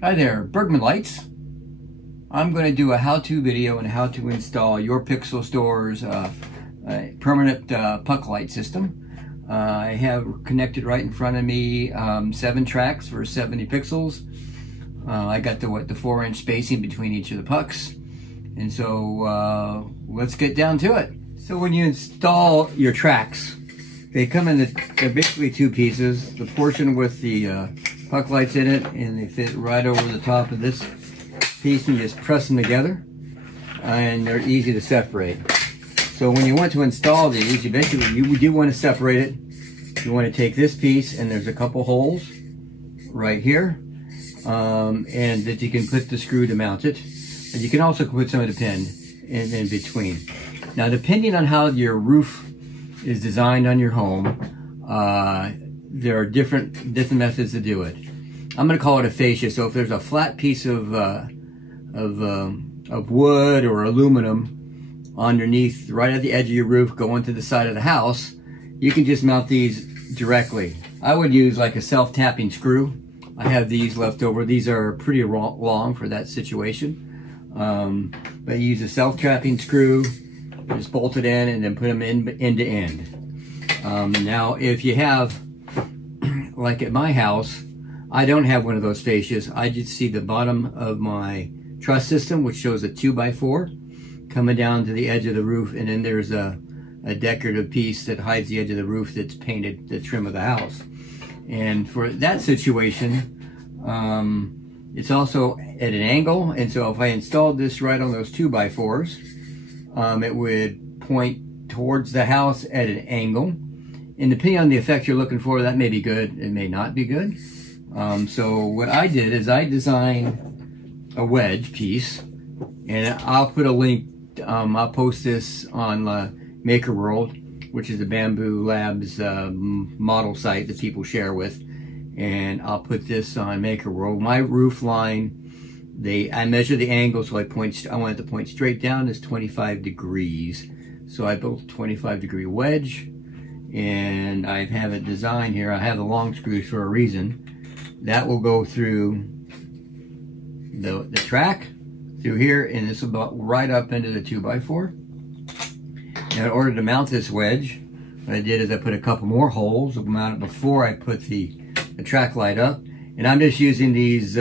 Hi there, Bergman Lights. I'm going to do a how-to video on how to install your Pixel Store's permanent puck light system. I have connected right in front of me 7 tracks for 70 pixels. I got the 4-inch spacing between each of the pucks. And so let's get down to it. So when you install your tracks, they come in they're basically 2 pieces. The portion with the puck lights in it, and they fit right over the top of this piece, and you just press them together, and they're easy to separate. So when you want to install these, you do want to separate it. You want to take this piece, and there's a couple holes right here, and that you can put the screw to mount it. And you can also put some of the pin in between. Now, depending on how your roof is designed on your home, there are different methods to do it. I'm going to call it a fascia. So if there's a flat piece of wood or aluminum underneath, right at the edge of your roof, going to the side of the house, you can just mount these directly. I would use like a self-tapping screw. I have these left over. These are pretty long for that situation. But you use a self-tapping screw, just bolt it in, and then put them in end to end. Now, if you have, like at my house, I don't have one of those fascias. I just see the bottom of my truss system, which shows a 2x4 coming down to the edge of the roof, and then there's a decorative piece that hides the edge of the roof that's painted the trim of the house. And for that situation, it's also at an angle, and so if I installed this right on those 2x4s, it would point towards the house at an angle. And depending on the effect you're looking for, that may be good, it may not be good. So what I did is I designed a wedge piece, and I'll put a link, I'll post this on Maker World, which is the Bamboo Labs model site that people share with, and I'll put this on Maker World. My roof line, I measure the angle, so I want it to point straight down is 25 degrees. So I built a 25-degree wedge, and I have it designed here. I have the long screws for a reason. That will go through the track, through here, and this will go right up into the 2x4. Now, in order to mount this wedge, what I did is I put a couple more holes to mount it before I put the track light up. And I'm just using these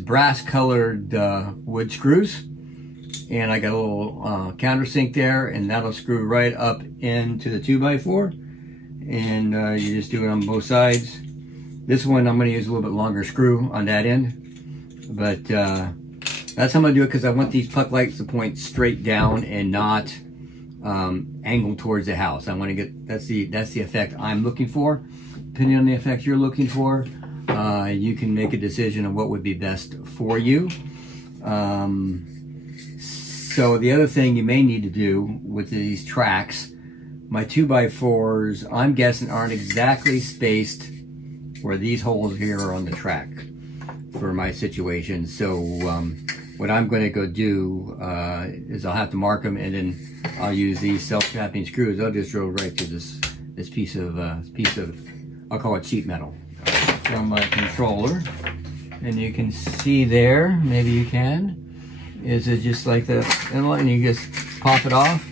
brass-colored wood screws. And I got a little countersink there, and that'll screw right up into the 2x4. And you just do it on both sides. This one, I'm going to use a little bit longer screw on that end. But that's how I'm going to do it, because I want these puck lights to point straight down and not angled towards the house. I want to get, that's the effect I'm looking for. Depending on the effect you're looking for, you can make a decision on what would be best for you. So the other thing you may need to do with these tracks, my 2x4s, I'm guessing aren't exactly spaced where these holes here are on the track for my situation. So what I'm going to go do is I'll have to mark them, and then I'll use these self-tapping screws. I'll just drill right through this piece of I'll call it sheet metal from my controller. And you can see there, maybe you can, is it just like that, and you just pop it off,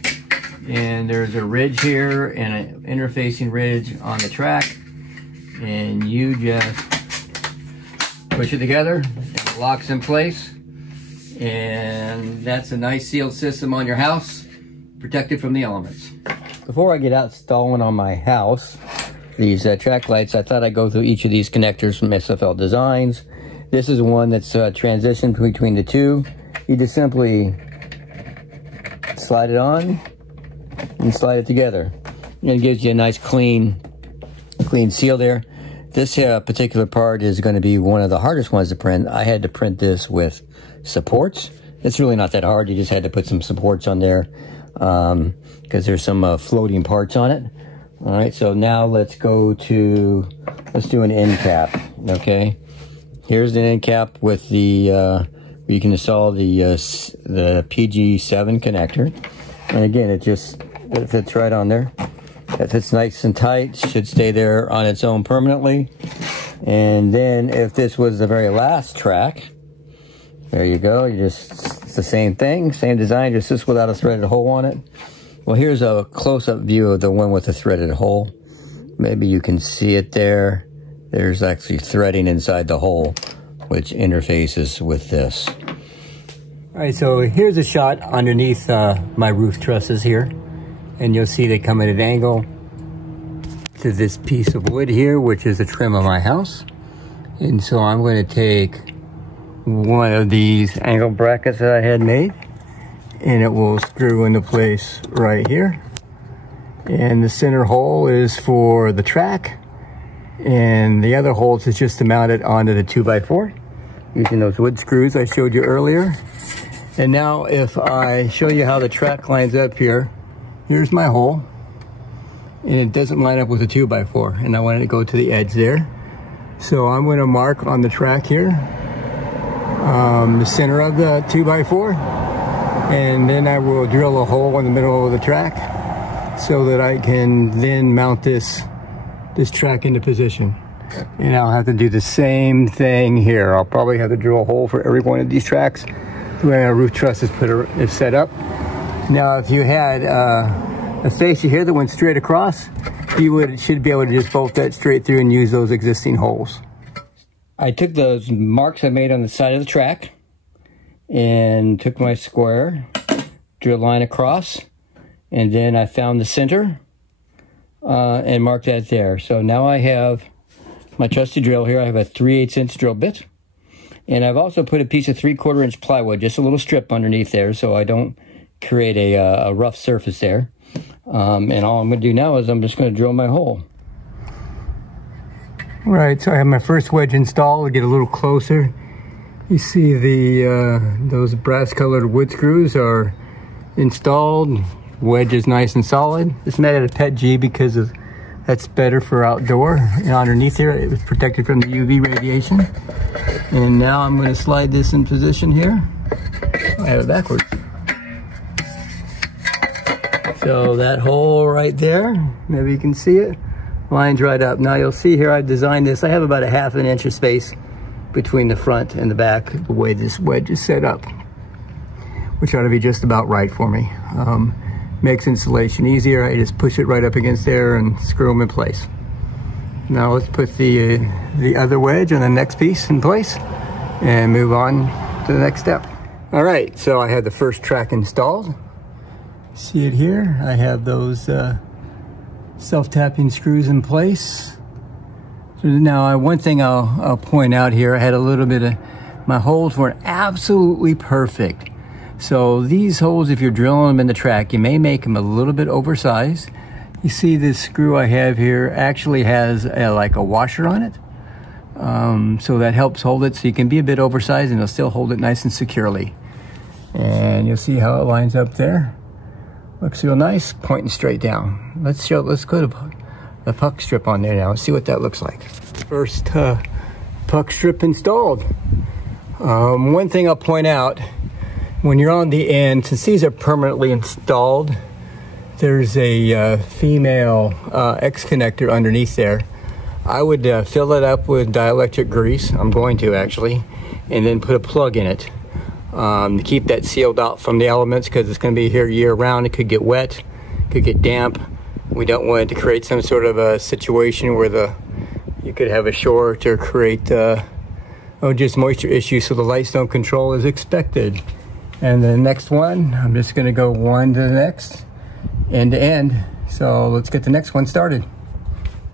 and there's a ridge here and an interfacing ridge on the track, and you just push it together, it locks in place, and that's a nice sealed system on your house, protected from the elements. Before I get out installing on my house these track lights, I thought I'd go through each of these connectors from SFL Designs. This is one that's transitioned between the two. You just simply slide it on and slide it together. And it gives you a nice clean seal there. This particular part is going to be one of the hardest ones to print. I had to print this with supports. It's really not that hard. You just had to put some supports on there because there's some floating parts on it. All right, so now let's do an end cap, okay? Here's the end cap with the, you can install the PG7 connector. And again, it fits right on there. It fits nice and tight, should stay there on its own permanently. And then if this was the very last track, there you go. It's the same thing, same design, just this without a threaded hole on it. Well, here's a close-up view of the one with the threaded hole. Maybe you can see it there. There's actually threading inside the hole, which interfaces with this. All right, so here's a shot underneath my roof trusses here. And you'll see they come at an angle to this piece of wood here, which is the trim of my house. And so I'm going to take one of these angle brackets that I had made, and it will screw into place right here. And the center hole is for the track, and the other holes is just to mount it onto the 2x4 using those wood screws I showed you earlier. And now if I show you how the track lines up here, here's my hole, and it doesn't line up with the 2x4, and I wanted to go to the edge there. So I'm going to mark on the track here the center of the 2x4, and then I will drill a hole in the middle of the track so that I can then mount this track into position. And I'll have to do the same thing here. I'll probably have to drill a hole for every one of these tracks the way our roof truss is set up. Now, if you had a fascia here that went straight across, you should be able to just bolt that straight through and use those existing holes. I took those marks I made on the side of the track and took my square, drew a line across, and then I found the center and marked that there. So now I have my trusty drill here. I have a 3/8 inch drill bit, and I've also put a piece of 3/4 inch plywood, just a little strip underneath there so I don't create a rough surface there. And all I'm going to do now is I'm just going to drill my hole. Right, so I have my first wedge installed. I'll get a little closer. You see those brass colored wood screws are installed. Wedge is nice and solid. It's made out of PET G because that's better for outdoor. And underneath here, it was protected from the UV radiation. And now I'm going to slide this in position here. I have it backwards. So that hole right there, maybe you can see it, lines right up. Now you'll see here I designed this. I have about a 1/2 inch of space between the front and the back, the way this wedge is set up, which ought to be just about right for me. Makes installation easier. I just push it right up against there and screw them in place. Now let's put the other wedge on the next piece in place and move on to the next step. All right, so I had the first track installed. See it here? I have those self-tapping screws in place. So now one thing I'll point out here, I had a little bit of, my holes weren't absolutely perfect. So these holes, if you're drilling them in the track, you may make them a little bit oversized. You see this screw I have here actually has like a washer on it. So that helps hold it, so you can be a bit oversized and it'll still hold it nice and securely. And you'll see how it lines up there. Looks real nice, pointing straight down. Let's go to the puck strip on there now and see what that looks like. First puck strip installed. One thing I'll point out, when you're on the end, since these are permanently installed, there's a female X connector underneath there. I would fill it up with dielectric grease, I'm going to actually, and then put a plug in it. To keep that sealed out from the elements, because it's going to be here year round. It could get wet, could get damp. We don't want it to create some sort of a situation where you could have a short or create just moisture issues, so the lights don't control as expected. And the next one, I'm just going to go one to the next, end to end. So let's get the next one started.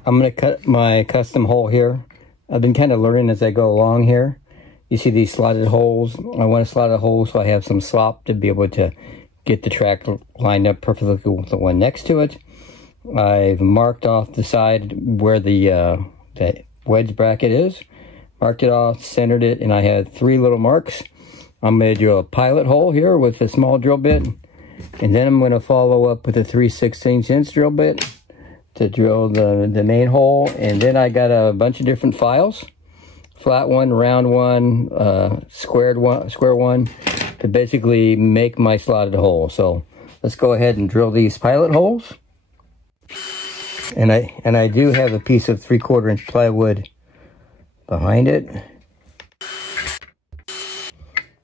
I'm going to cut my custom hole here. I've been kind of learning as I go along here. You see these slotted holes. I want to slot a hole so I have some slop to be able to get the track lined up perfectly with the one next to it. I've marked off the side where the wedge bracket is. Marked it off, centered it, and I had 3 little marks. I'm going to drill a pilot hole here with a small drill bit. And then I'm going to follow up with a 3/16 inch drill bit to drill the main hole. And then I got a bunch of different files. Flat one, round one, square one, to basically make my slotted hole. So let's go ahead and drill these pilot holes. And I do have a piece of 3/4 inch plywood behind it.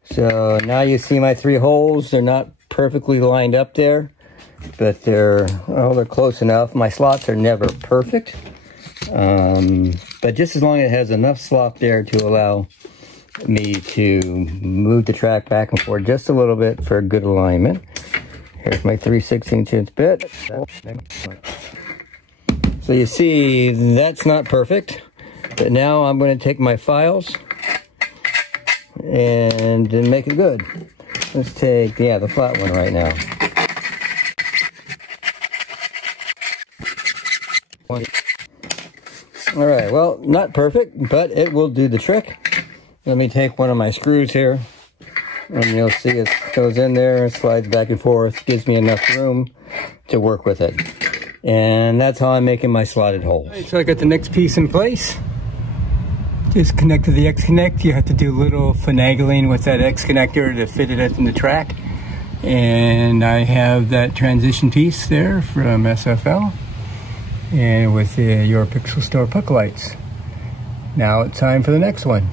So now you see my 3 holes. They're not perfectly lined up there, but they're close enough. My slots are never perfect, but just as long as it has enough slop there to allow me to move the track back and forth just a little bit for good alignment. Here's my 3/16" bit. So you see that's not perfect, but now I'm going to take my files and make it good. Let's take, the flat one right now. All right, well, not perfect, but it will do the trick. Let me take one of my screws here, and you'll see it goes in there, slides back and forth, gives me enough room to work with it. And that's how I'm making my slotted holes. All right, so I got the next piece in place. Just connected the X connect. You have to do a little finagling with that X connector to fit it in the track. And I have that transition piece there from SFL, and with your Pixel Store puck lights. Now it's time for the next one.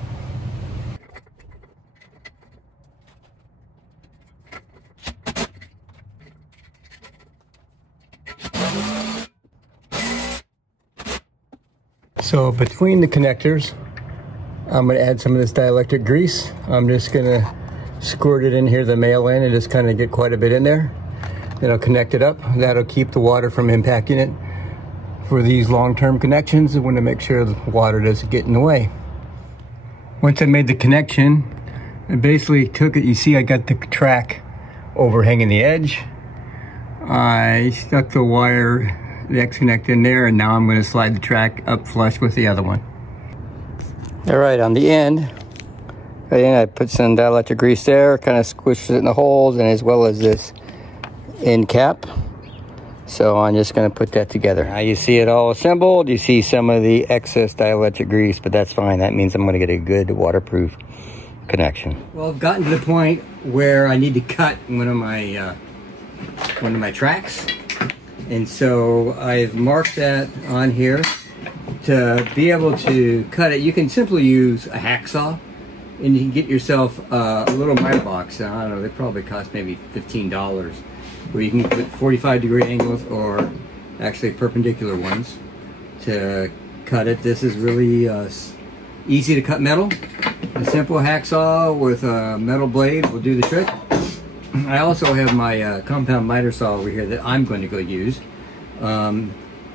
So between the connectors, I'm going to add some of this dielectric grease. I'm just going to squirt it in here, the male end, and just kind of get quite a bit in there. Then I'll connect it up. That'll keep the water from impacting it. For these long-term connections, I want to make sure the water doesn't get in the way. Once I made the connection, I basically took it. You see I got the track overhanging the edge. I stuck the wire, the X connect in there, and now I'm going to slide the track up flush with the other one. All right, on the end, I put some dielectric grease there, kind of squished it in the holes, and as well as this end cap. So I'm just going to put that together. Now you see it all assembled. You see some of the excess dielectric grease, but that's fine. That means I'm going to get a good waterproof connection. Well, I've gotten to the point where I need to cut one of my tracks. And so I've marked that on here. To be able to cut it, you can simply use a hacksaw, and you can get yourself a little miter box. I don't know, they probably cost maybe $15, where you can put 45-degree angles or actually perpendicular ones to cut it. This is really easy to cut metal. A simple hacksaw with a metal blade will do the trick. I also have my compound miter saw over here that I'm going to go use.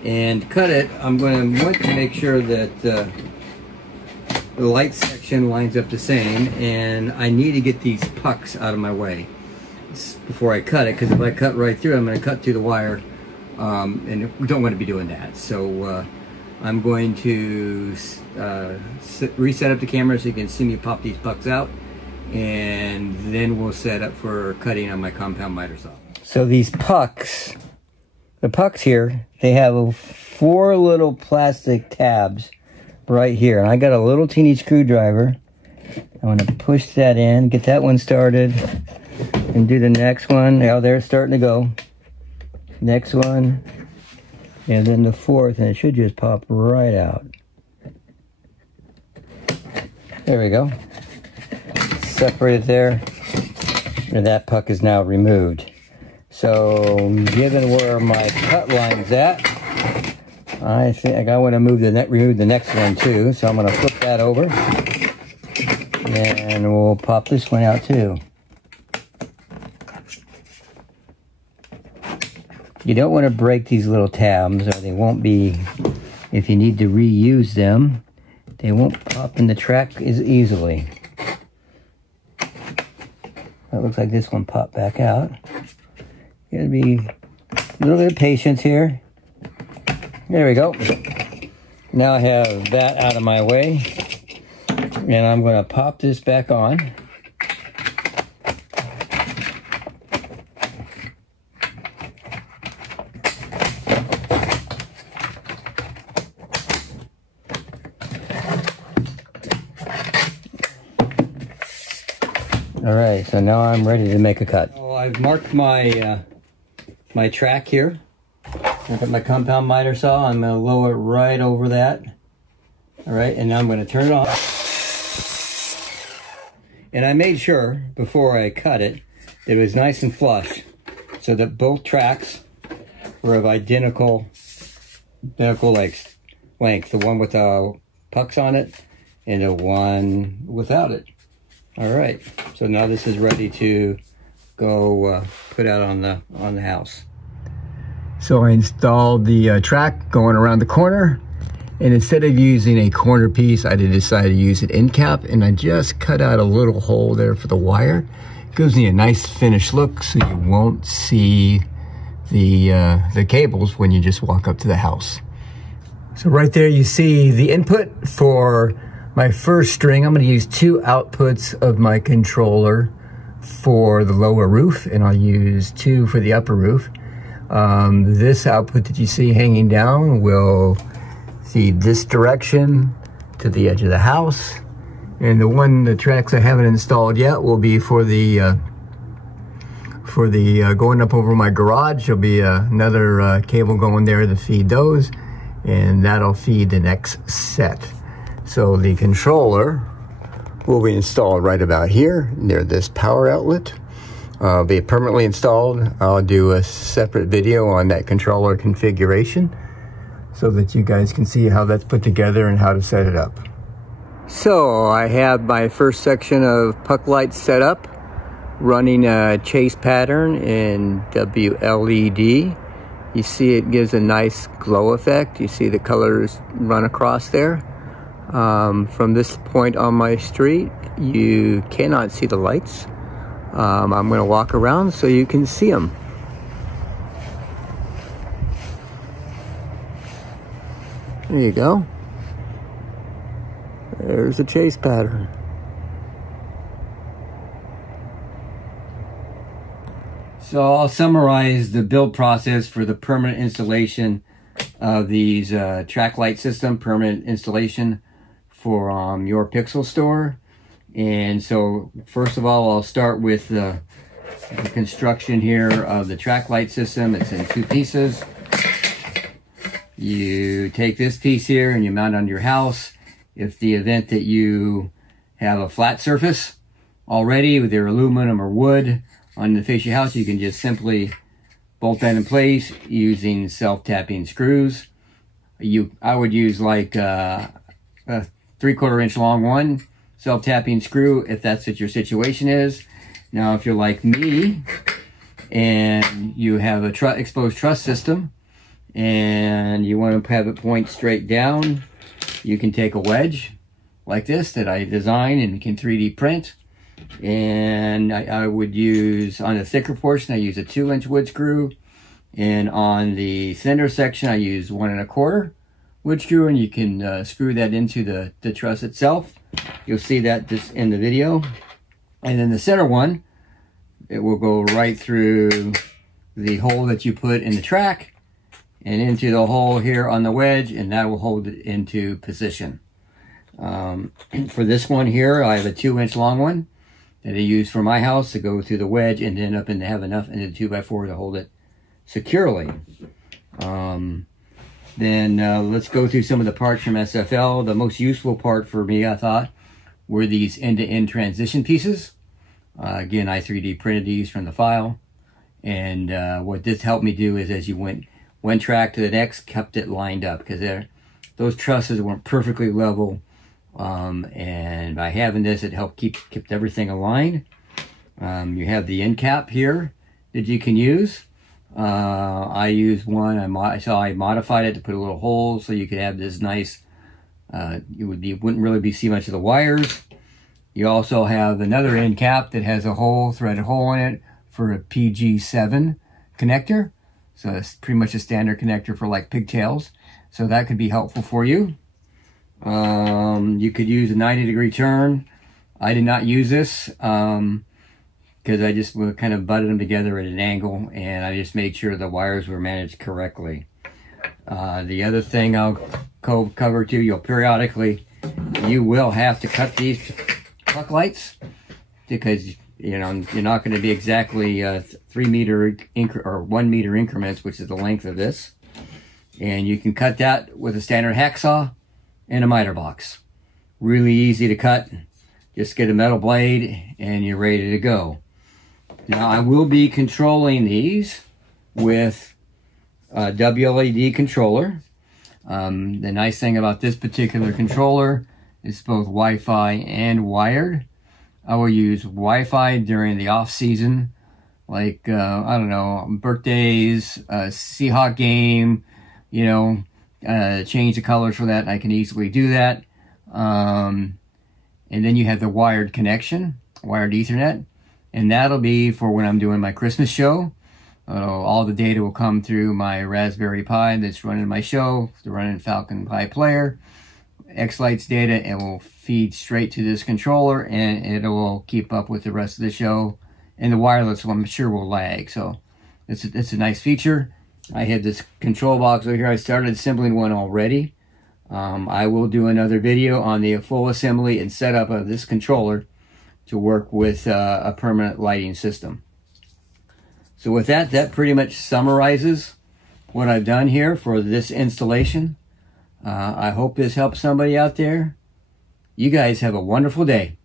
And cut it, I'm going to want to make sure that the light section lines up the same, and I need to get these pucks out of my way before I cut it, because if I cut right through, I'm going to cut through the wire, and we don't want to be doing that. So I'm going to reset up the camera so you can see me pop these pucks out, and then we'll set up for cutting on my compound miter saw. So these pucks, the pucks here, they have 4 little plastic tabs right here. And I got a little teeny screwdriver. I'm going to push that in, get that one started, and do the next one. Now they're starting to go. Next one, and then the 4th, and it should just pop right out. There we go. Separate it there, and that puck is now removed. So, given where my cut line's at, I think I want to remove the next one too. So I'm going to flip that over, and we'll pop this one out too. You don't want to break these little tabs, or they won't be, if you need to reuse them, they won't pop in the track as easily. It looks like this one popped back out. Gotta be a little bit of patience here. There we go. Now I have that out of my way, and I'm going to pop this back on. All right, so now I'm ready to make a cut. So I've marked my my track here. I've got my compound miter saw. I'm going to lower it right over that. All right, and now I'm going to turn it off. And I made sure before I cut it that it was nice and flush so that both tracks were of identical length. The one with the pucks on it and the one without it. All right, so now this is ready to go put out on the house. So I installed the track going around the corner, and instead of using a corner piece, I decided to use an end cap, and I just cut out a little hole there for the wire. It gives me a nice finished look so you won't see the cables when you just walk up to the house. So right there you see the input for my first string. I'm going to use 2 outputs of my controller for the lower roof, and I'll use 2 for the upper roof. This output that you see hanging down will feed this direction to the edge of the house, and the tracks I haven't installed yet will be for the going up over my garage. There'll be another cable going there to feed those, and that'll feed the next set. So the controller will be installed right about here near this power outlet. Be permanently installed. I'll do a separate video on that controller configuration so that you guys can see how that's put together and how to set it up. So I have my first section of puck lights set up, running a chase pattern in WLED. You see it gives a nice glow effect. You see the colors run across there. From this point on my street, you cannot see the lights. I'm going to walk around so you can see them. There you go. There's a chase pattern. So I'll summarize the build process for the permanent installation of these track light system, permanent installation for your Pixel store. And so first of all, I'll start with the construction here of the track light system. It's in 2 pieces. You take this piece here and you mount it on your house. If the event that you have a flat surface already with your aluminum or wood on the face of your house, you can just simply bolt that in place using self-tapping screws. I would use like a 3/4 inch long one, self-tapping screw, if that's what your situation is. Now, if you're like me and you have a exposed truss system and you want to have it point straight down, you can take a wedge like this that I designed and can 3D print. And I would use, on the thicker portion, I use a 2-inch wood screw. And on the thinner section, I use 1 1/4 wood screw, and you can screw that into the truss itself. You'll see that just in the video. And then the center one, it will go right through the hole that you put in the track and into the hole here on the wedge, and that will hold it into position. For this one here, I have a 2-inch long one that I use for my house to go through the wedge and end up and have enough in the 2x4 to hold it securely. Then let's go through some of the parts from SFL. The most useful part for me, I thought, were these end-to-end transition pieces. Again, I 3D printed these from the file. And what this helped me do is, as you went one track to the next, kept it lined up, because those trusses weren't perfectly level. And by having this, it helped kept everything aligned. You have the end cap here that you can use. I used one, I modified it to put a little hole so you could have this nice, you wouldn't really see much of the wires. You also have another end cap that has a threaded hole in it for a PG7 connector. So it's pretty much a standard connector for like pigtails. So that could be helpful for you. You could use a 90-degree turn. I did not use this because I just kind of butted them together at an angle, and I just made sure the wires were managed correctly. The other thing I'll cover too, you will have to cut these puck lights, because you're not going to be exactly 3 meter or 1 meter increments, which is the length of this. And you can cut that with a standard hacksaw, and a miter box. Really easy to cut. Just get a metal blade and you're ready to go. Now I will be controlling these with a WLED controller. The nice thing about this particular controller is both Wi-Fi and wired. I will use Wi-Fi during the off season, like I don't know, birthdays, Seahawk game, you know, change the colors for that. I can easily do that. And then you have the wired connection, wired Ethernet, and that'll be for when I'm doing my Christmas show. All the data will come through my Raspberry Pi that's running my show, the running Falcon Pi player. X-Lights data, and will feed straight to this controller, and it will keep up with the rest of the show. And the wireless one, I'm sure, will lag. So it's a nice feature. I have this control box over here. I started assembling one already. I will do another video on the full assembly and setup of this controller to work with a permanent lighting system. So with that, that pretty much summarizes what I've done here for this installation. I hope this helps somebody out there. You guys have a wonderful day.